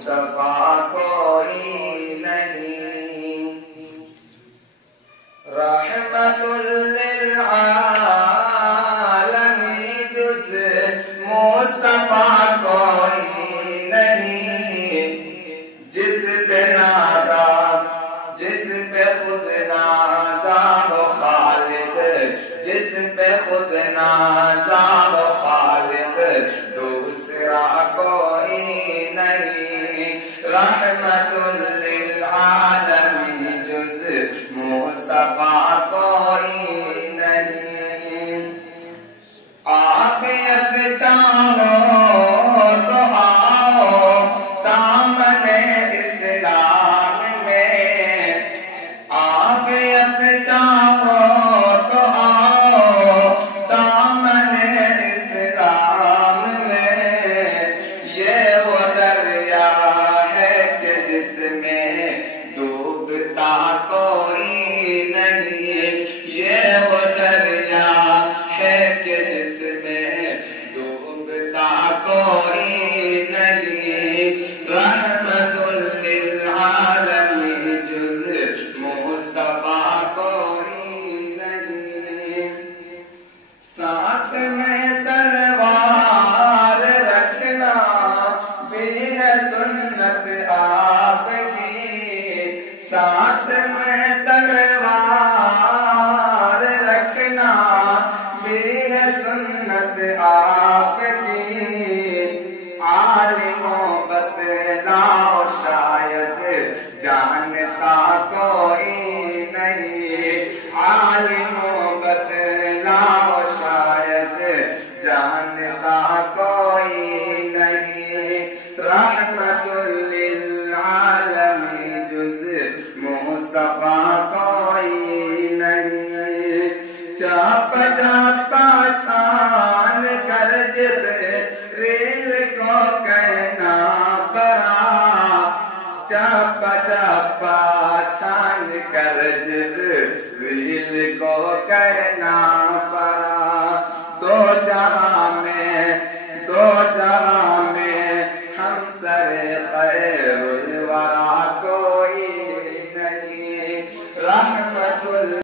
مصطفیٰ کوئی نہیں، رحمت للعالمین جز مصطفیٰ کوئی نہیں، جس پہ نادا جس پہ خود نازا ہو خالق، جس پہ خود نازا ہو خالق، دوسرا کوئی نہیں، رحمت للعالمین جز مصطفیٰ کوئی نہیں۔ آپ یکتا ہو تو آؤ دامن اسلام میں، آپ یکتا ہو تو آؤ دامن اسلام میں، یہ وہ دریا ہے کہ جس میں ڈوبتا کوئی نہیں، یہ وہ دریا ہے کہ جس میں ڈوبتا کوئی نہیں، رحمت للعالمین جز مصطفیٰ کوئی نہیں۔ ساتھ میں تلوار رکھنا بھی ہے سنت آپ کی، ساتھ میں تلوار رکھنا بھی ہے سنت آپ کی، عالموں بتلاؤ شاید جانتا کوئی نہیں، عالموں بتلاؤ شاید جانتا کوئی نہیں، رحمت للعالمین جز مصطفیٰ کوئی نہیں۔ چاپ چاپا چھان کر جبریل کو کہنا پڑا، چاپا چاپا چھان کر جبریل کو کہنا